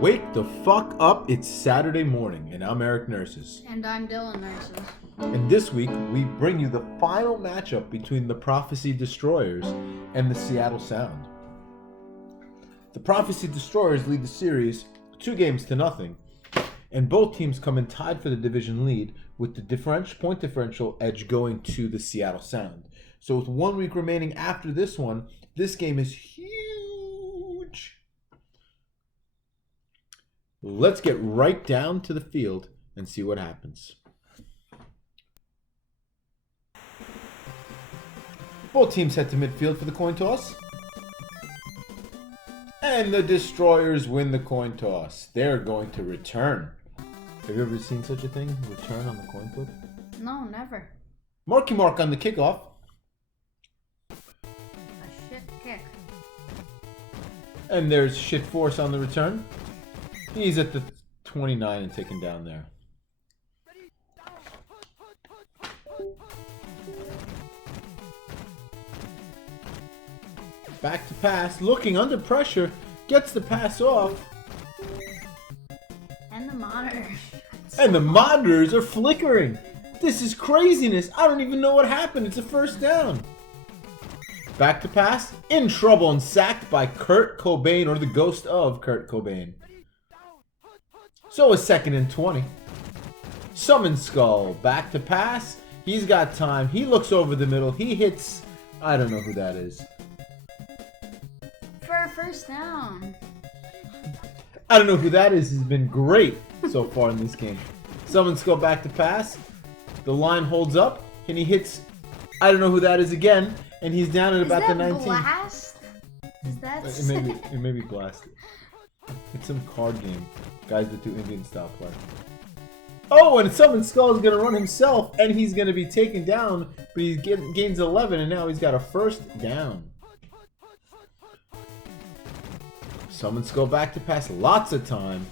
Wake the fuck up, it's Saturday morning, and I'm Eric Nurses. And I'm Dylan Nurses. And this week, we bring you the final matchup between the Prophecy Destroyers and the Seattle Sound. The Prophecy Destroyers lead the series 2-0, and both teams come in tied for the division lead with the point differential edge going to the Seattle Sound. So with 1 week remaining after this one, this game is huge. Let's get right down to the field and see what happens. Both teams head to midfield for the coin toss. And the Destroyers win the coin toss. They're going to return. Have you ever seen such a thing? Return on the coin flip? No, never. Marky Mark on the kickoff. A shit kick. And there's Shit Force on the return. He's at the 29 and taken down there. Back to pass, looking under pressure, gets the pass off. And the monitor. And the monitors are flickering. This is craziness. I don't even know what happened. It's a first down. Back to pass, in trouble and sacked by Kurt Cobain, or the ghost of Kurt Cobain. So a 2nd and 20. Summon Skull, back to pass. He's got time. He looks over the middle. He hits, I don't know who that is. For a first down. I don't know who that is. He's been great so far in this game. Summon Skull back to pass. The line holds up, and he hits, I don't know who that is again, and he's down at about the 19. Blast? Is that It may be blasted. It's some card game. Guys that do Indian style play. Oh, and Summon Skull is going to run himself, and he's going to be taken down, but he gains 11, and now he's got a first down. Summon Skull back to pass, lots of time.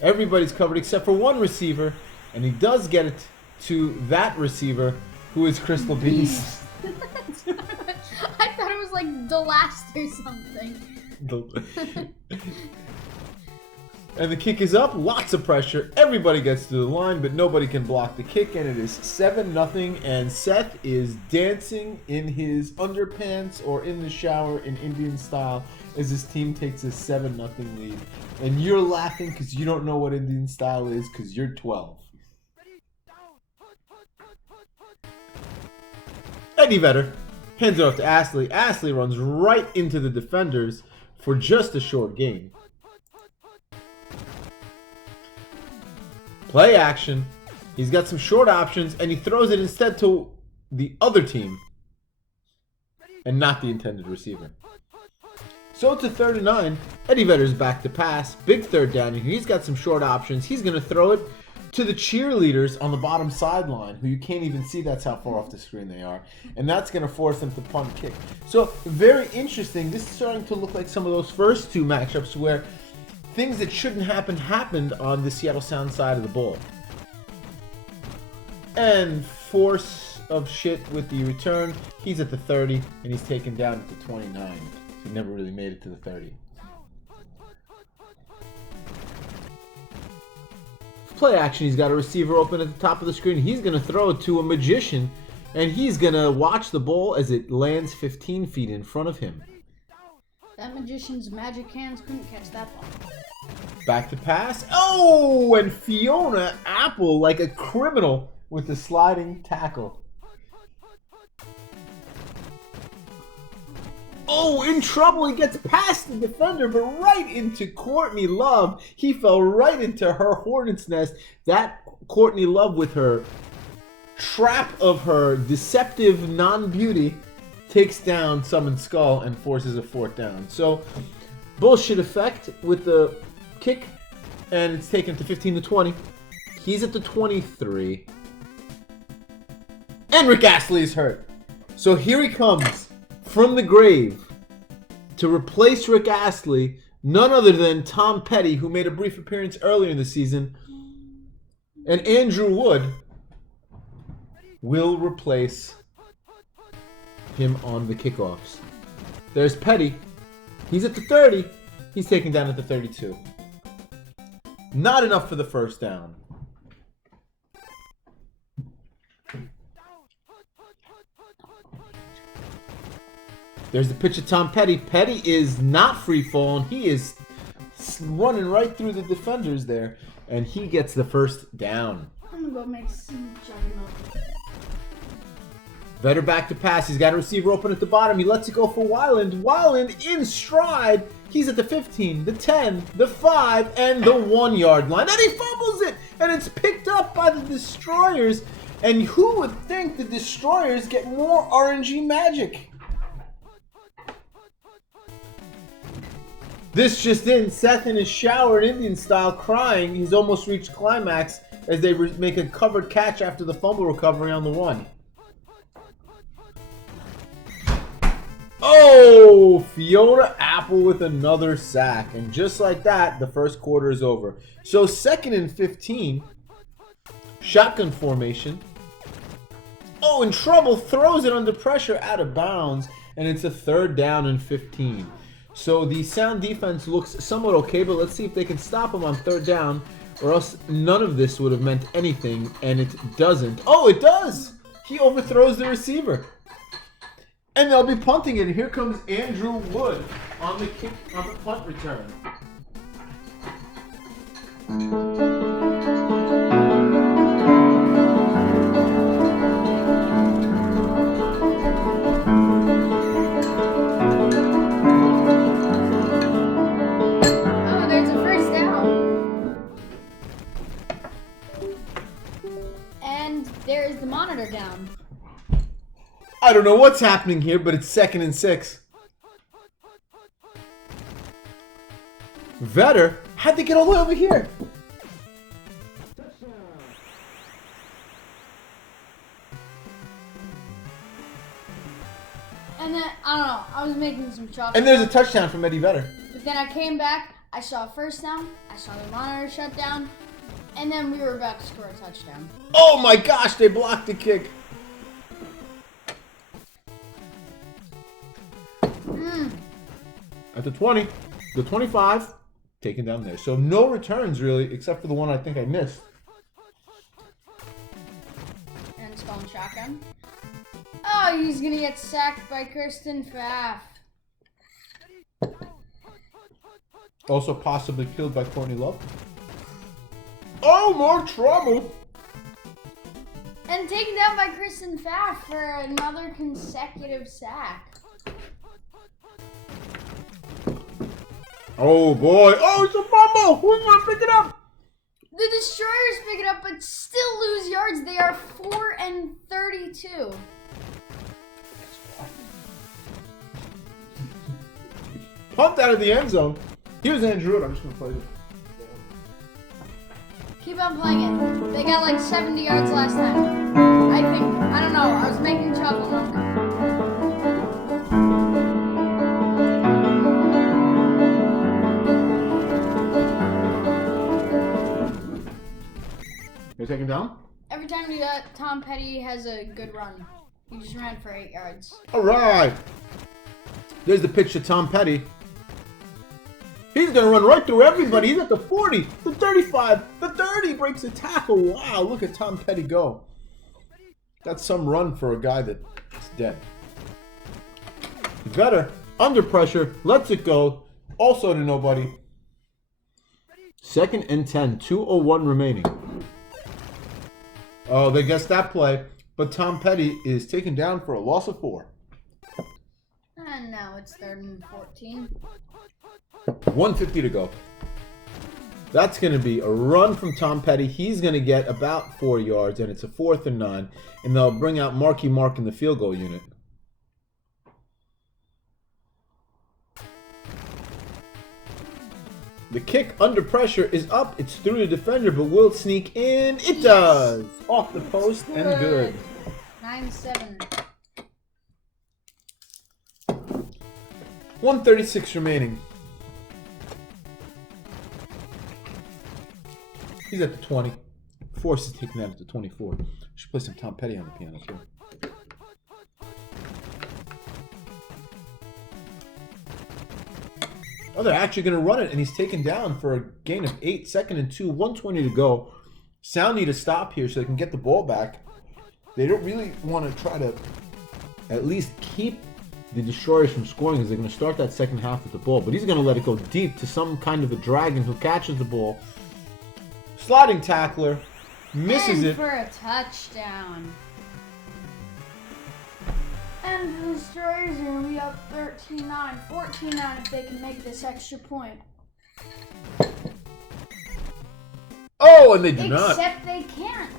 Everybody's covered except for one receiver, and he does get it to that receiver, who is Crystal Beast. I thought it was like the last or something. And the kick is up, lots of pressure. Everybody gets to the line, but nobody can block the kick, and it is 7-0. And Seth is dancing in his underpants or in the shower in Indian style as his team takes a 7-0 lead. And you're laughing because you don't know what Indian style is because you're 12. Eddie Vedder hands it off to Astley. Astley runs right into the defenders for just a short gain. Play action. He's got some short options, and he throws it instead to the other team and not the intended receiver. So it's a 3rd and 9. Eddie Vedder's back to pass. Big third down here. He's got some short options. He's going to throw it to the cheerleaders on the bottom sideline, who you can't even see. That's how far off the screen they are. And that's going to force them to punt kick. So very interesting. This is starting to look like some of those first two matchups where things that shouldn't happen happened on the Seattle Sound side of the ball. And force of shit with the return. He's at the 30, and he's taken down at the 29. He never really made it to the 30. Play action, he's got a receiver open at the top of the screen. He's going to throw it to a magician, and he's going to watch the ball as it lands 15 feet in front of him. That magician's magic hands couldn't catch that ball. Back to pass. Oh, and Fiona Apple like a criminal with the sliding tackle. Oh, in trouble. He gets past the defender, but right into Courtney Love. He fell right into her hornet's nest. That Courtney Love with her trap of her deceptive non-beauty takes down Summon Skull and forces a 4th down. So, bullshit effect with the kick, and it's taken to 15-20. He's at the 23. And Rick Astley is hurt. So here he comes from the grave to replace Rick Astley, none other than Tom Petty, who made a brief appearance earlier in the season. And Andrew Wood will replace him on the kickoffs. There's Petty. He's at the 30. He's taken down at the 32. Not enough for the first down. There's the pitch of Tom Petty. Petty is not free falling. He is running right through the defenders there. And he gets the first down. I'm gonna go make some juggernaut. Vetter back to pass. He's got a receiver open at the bottom. He lets it go for Weiland. Weiland in stride. He's at the 15, the 10, the 5, and the 1 yard line. And he fumbles it. And it's picked up by the Destroyers. And who would think the Destroyers get more RNG magic? This just in, Seth in his shower in Indian style crying. He's almost reached climax as they make a covered catch after the fumble recovery on the 1. Oh, Fiona Apple with another sack. And just like that, the first quarter is over. So 2nd and 15. Shotgun formation. Oh, in trouble. Throws it under pressure out of bounds. And it's a 3rd down and 15. So the sound defense looks somewhat okay, but let's see if they can stop him on 3rd down, or else none of this would have meant anything, and it doesn't. Oh, it does! He overthrows the receiver. And they'll be punting it. And here comes Andrew Wood on the kick, on the punt return. There is the monitor down. I don't know what's happening here, but it's 2nd and 6. Vetter had to get all the way over here. And then, I don't know, I was making some chocolate. And there's a touchdown from Eddie Vetter. But then I came back, I saw a first down, I saw the monitor shut down, and then we were about to score a touchdown. Oh my gosh, they blocked the kick. At the 20, the 25, taken down there. So no returns really, except for the one I think I missed. And it's going shotgun. Oh, he's gonna get sacked by Kristen Pfaff. Also possibly killed by Courtney Love. Oh, more trouble! And taken down by Kristen Pfaff for another consecutive sack. Oh boy! Oh, it's a fumble! Who's gonna pick it up? The Destroyers pick it up, but still lose yards. They are 4 and 32. Pumped out of the end zone. Here's Andrew Wood. I'm just gonna play this. Keep on playing it. They got like 70 yards last time. I think. I don't know. I was making chocolate milk. You take him down? Every time Tom Petty has a good run, he just ran for 8 yards. All right. There's the pitch to Tom Petty. He's going to run right through everybody. He's at the 40, the 35, the 30, breaks a tackle. Wow, look at Tom Petty go. That's some run for a guy that's dead. Vetter, under pressure, lets it go. Also to nobody. 2nd and 10, 2:01 remaining. Oh, they guessed that play, but Tom Petty is taken down for a loss of 4. And now it's 3rd and 14. 1:50 to go. That's going to be a run from Tom Petty. He's going to get about 4 yards, and it's a 4th and 9. And they'll bring out Marky Mark in the field goal unit. The kick under pressure is up. It's through the defender, but will it sneak in? It does. Off the post and good. 9-7. 1:36 remaining. He's at the 20. Force is taking that at the 24. Should play some Tom Petty on the piano too. Oh, they're actually going to run it, and he's taken down for a gain of 8. 2nd and 2, 1:20 to go. Sound need to stop here so they can get the ball back. They don't really want to try to at least keep the Destroyers from scoring because they're going to start that second half with the ball. But he's going to let it go deep to some kind of a dragon who catches the ball. Sliding tackler. Misses it. For a touchdown. And the Destroyers are going to be up 13-9, 14-9 if they can make this extra point. Oh, and they do not. Except they can't.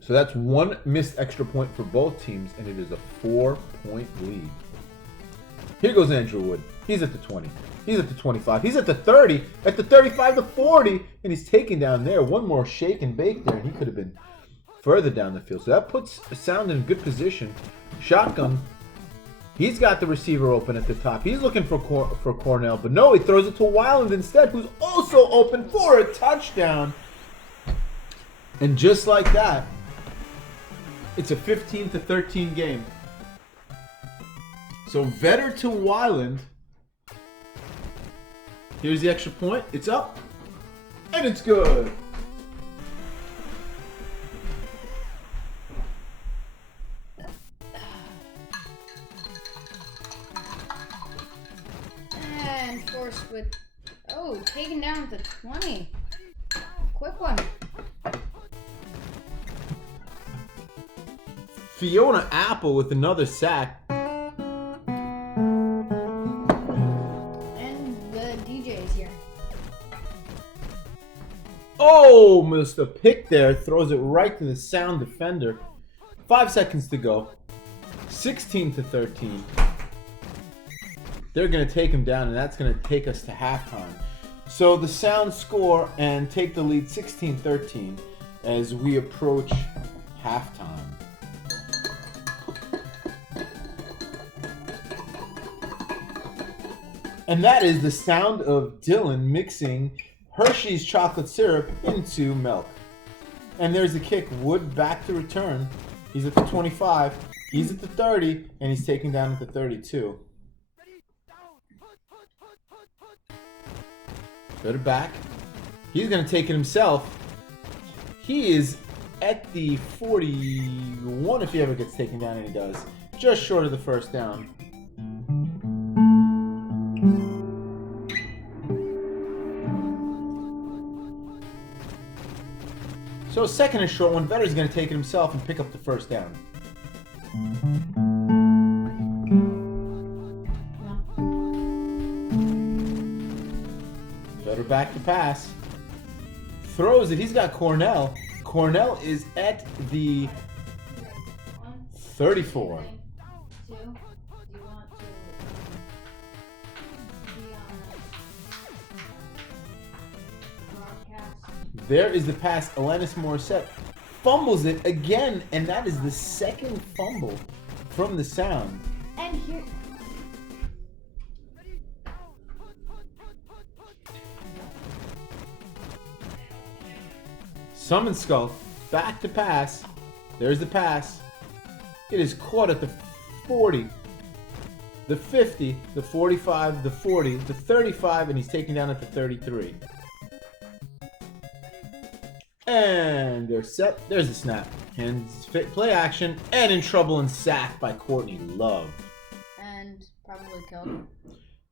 So that's 1 missed extra point for both teams, and it is a 4-point lead. Here goes Andrew Wood. He's at the 20. He's at the 25. He's at the 30. At the 35, the 40. And he's taken down there. One more shake and bake there, and he could have been further down the field. So that puts Sound in a good position. Shotgun. He's got the receiver open at the top. He's looking for Cornell. But no, he throws it to Weiland instead, who's also open for a touchdown. And just like that, it's a 15-13 game. So Vetter to Weiland. Here's the extra point. It's up. And it's good. And forced with... Oh, taken down to 20. Quick one. Fiona Apple with another sack. Oh, missed a pick there. Throws it right to the Sound defender. 5 seconds to go. 16-13. They're going to take him down, and that's going to take us to halftime. So the Sound score and take the lead 16-13 as we approach halftime. And that is the sound of Dylan mixing Hershey's chocolate syrup into milk. And there's the kick. Wood back to return. He's at the 25. He's at the 30. And he's taken down at the 32. Better back. He's going to take it himself. He is at the 41 if he ever gets taken down, and he does. Just short of the first down. So 2nd and short one. Vetter's going to take it himself and pick up the first down. Vetter back to pass. Throws it. He's got Cornell. Cornell is at the 34. There is the pass. Alanis Morissette fumbles it again, and that is the 2nd fumble from the Sound. And here... Summon Skull back to pass. There's the pass. It is caught at the 40, the 50, the 45, the 40, the 35, and he's taken down at the 33. And they're set. There's the snap. Hands fit, play action, and in trouble and sacked by Courtney Love. And probably killed.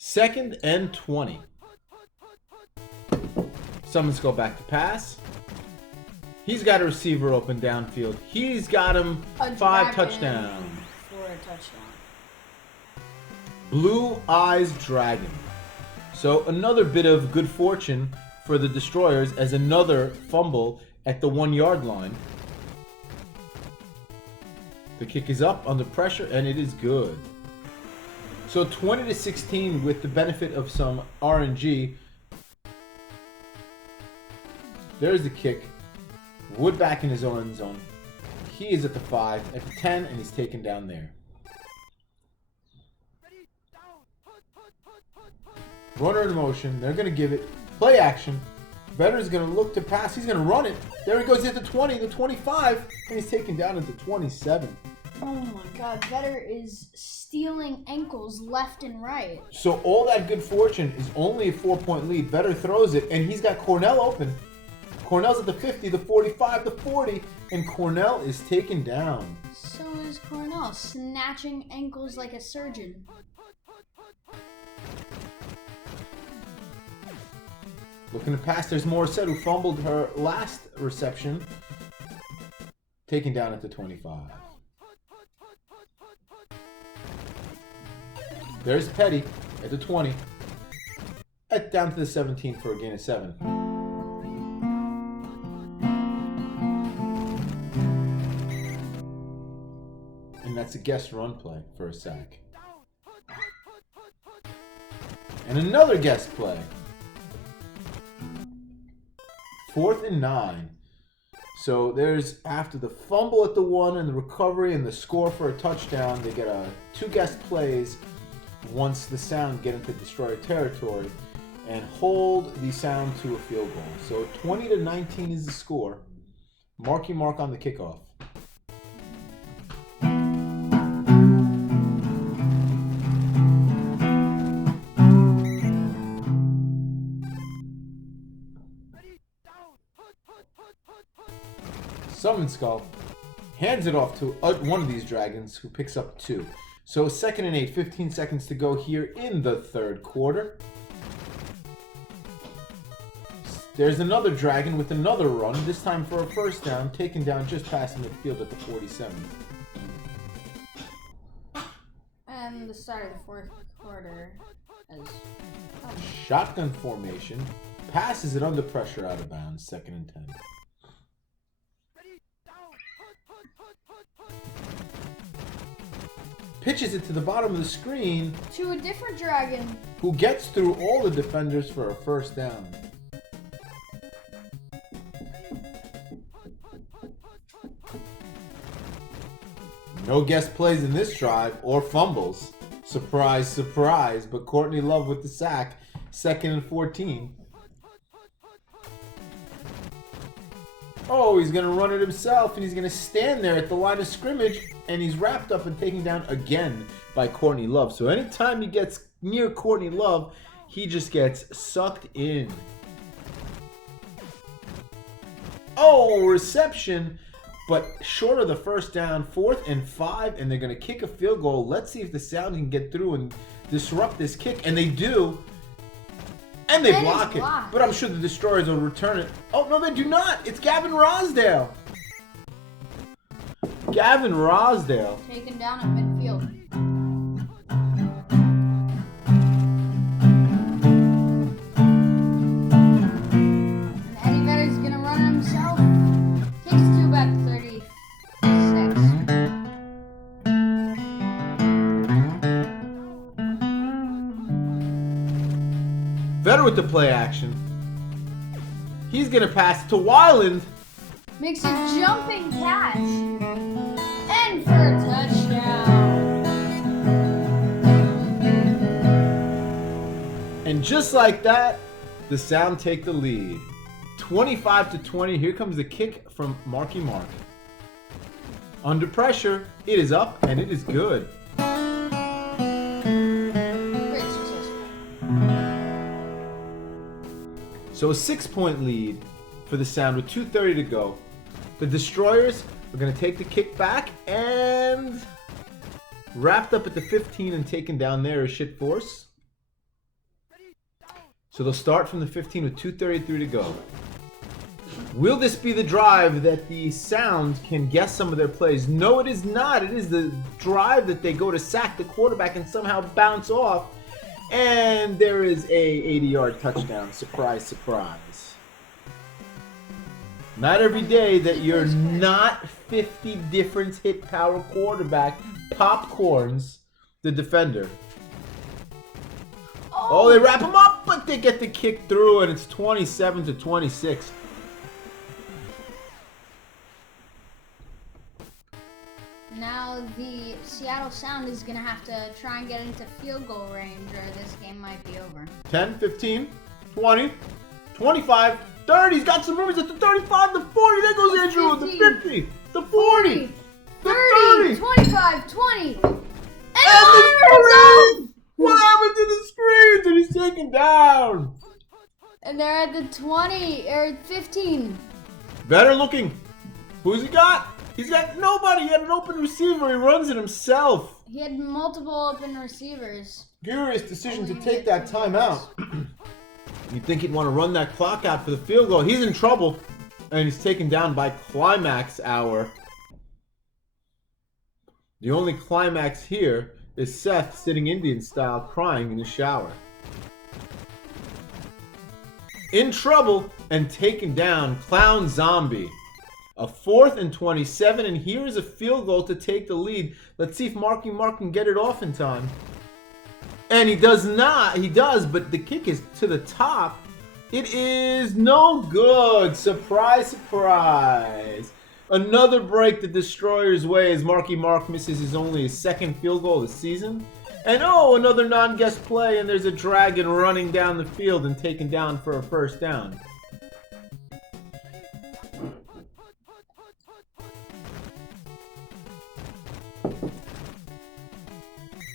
2nd and 20. Summons go back to pass. He's got a receiver open downfield. He's got him 5 touchdowns. For a touchdown. Blue Eyes Dragon. So another bit of good fortune for the Destroyers as another fumble at the 1-yard line. The kick is up under pressure, and it is good. So 20-16 with the benefit of some RNG. There's the kick. Wood back in his own end zone. He is at the 5, at the 10, and he's taken down there. Runner in motion. They're going to give it. Play action. Vetter's going to look to pass. He's going to run it. There he goes at the 20, the 25, and he's taken down at the 27. Oh my God, Vetter is stealing ankles left and right. So all that good fortune is only a 4-point lead. Vetter throws it, and he's got Cornell open. Cornell's at the 50, the 45, the 40, and Cornell is taken down. So is Cornell, snatching ankles like a surgeon. Looking to pass, there's Morissette, who fumbled her last reception. Taken down at the 25. There's Petty at the 20. Down to the 17 for a gain of 7. And that's a guest run play for a sack. And another guest play. 4th and 9. So there's, after the fumble at the 1 and the recovery and the score for a touchdown, they get 2 guest plays once the Sound get into Destroyer territory and hold the Sound to a field goal. So 20-19 is the score. Marky Mark on the kickoff. Summon Skull hands it off to one of these dragons, who picks up 2. So 2nd and 8, 15 seconds to go here in the 3rd quarter. There's another dragon with another run, this time for a first down, taken down just past midfield at the 47. And the start of the 4th quarter is Shotgun formation, passes it under pressure out of bounds, 2nd and 10. Pitches it to the bottom of the screen to a different dragon, who gets through all the defenders for a first down. No guest plays in this drive or fumbles. Surprise, surprise, but Courtney Love with the sack, 2nd and 14. Oh, he's going to run it himself, and he's going to stand there at the line of scrimmage, and he's wrapped up and taken down again by Courtney Love. So anytime he gets near Courtney Love, he just gets sucked in. Oh, reception, but short of the first down, 4th and 5, and they're going to kick a field goal. Let's see if the Sound can get through and disrupt this kick, and they do. And they block it. But I'm sure the Destroyers will return it. Oh, no, they do not. It's Gavin Rosdale. Gavin Rosdale. taken down at midfield. And Eddie Vedder's going to run it himself. Takes 2 back to 36. Vetter with the play action. He's going to pass to Weiland. Makes a jumping catch. And for a touchdown. And just like that, the Sound take the lead. 25-20. Here comes the kick from Marky Mark. Under pressure, it is up and it is good. Great success. So a 6-point lead for the Sound with 2:30 to go. The Destroyers are going to take the kick back, and wrapped up at the 15 and taken down there is Shit Force. So they'll start from the 15 with 2:33 to go. Will this be the drive that the Sound can guess some of their plays? No, it is not. It is the drive that they go to sack the quarterback and somehow bounce off. And there is a 80-yard touchdown. Surprise, surprise. Not every day that you're not 50 different hit power quarterback popcorns the defender. Oh, they wrap him up, but they get the kick through, and it's 27-26. Now the Seattle Sound is going to have to try and get into field goal range, or this game might be over. 10, 15, 20, 25, 30. He's got some room. He's at the 35, the 40. There goes Andrew with the 50, the 40. 30, 25, 20. And the screen! What happened to the screens? And he's taken down. And they're at the 20 or 15. Better looking. Who's he got? He's got nobody. He had an open receiver. He runs it himself. He had multiple open receivers. Curious decision to take that timeout. You'd think he'd want to run that clock out for the field goal. He's in trouble. And he's taken down by climax hour. The only climax here is Seth sitting Indian style crying in his shower. In trouble and taken down, Clown Zombie. A 4th and 27, and here is a field goal to take the lead. Let's see if Marky Mark can get it off in time. And he does not. He does, but the kick is to the top. It is no good. Surprise, surprise. Another break the Destroyer's way as Marky Mark misses his only his 2nd field goal of the season. And oh, another non-guest play, and there's a dragon running down the field and taken down for a 1st down.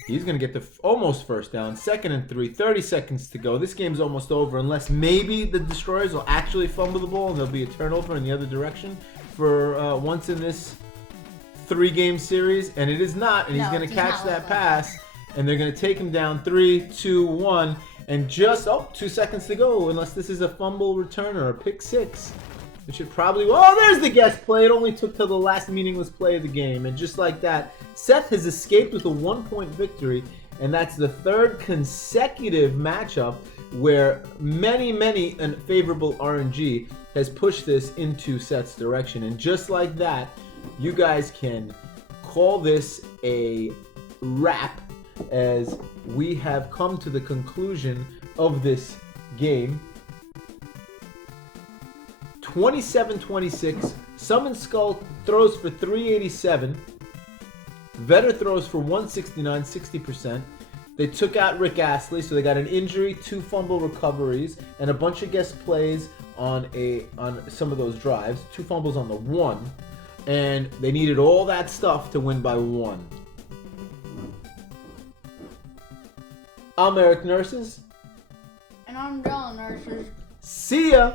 He's going to get the almost 1st down. 2nd and 3. 30 seconds to go. This game's almost over unless maybe the Destroyers will actually fumble the ball and there'll be a turnover in the other direction for once in this 3-game series. And it is not. And he's going to catch that pass. And they're going to take him down 3, 2, 1. And just, 2 seconds to go unless this is a fumble return or a pick 6. It should probably... Oh, there's the guest play. It only took till the last meaningless play of the game. And just like that, Seth has escaped with a 1-point victory. And that's the 3rd consecutive matchup where many unfavorable RNG has pushed this into Seth's direction. And just like that, you guys can call this a wrap as we have come to the conclusion of this game. 27-26. Summon Skull throws for 387. Vetter throws for 169, 60%. They took out Rick Astley, so they got an injury, 2 fumble recoveries, and a bunch of guest plays on some of those drives. 2 fumbles on the 1. And they needed all that stuff to win by 1. I'm Eric Nurses. And I'm Dylan Nurses. See ya!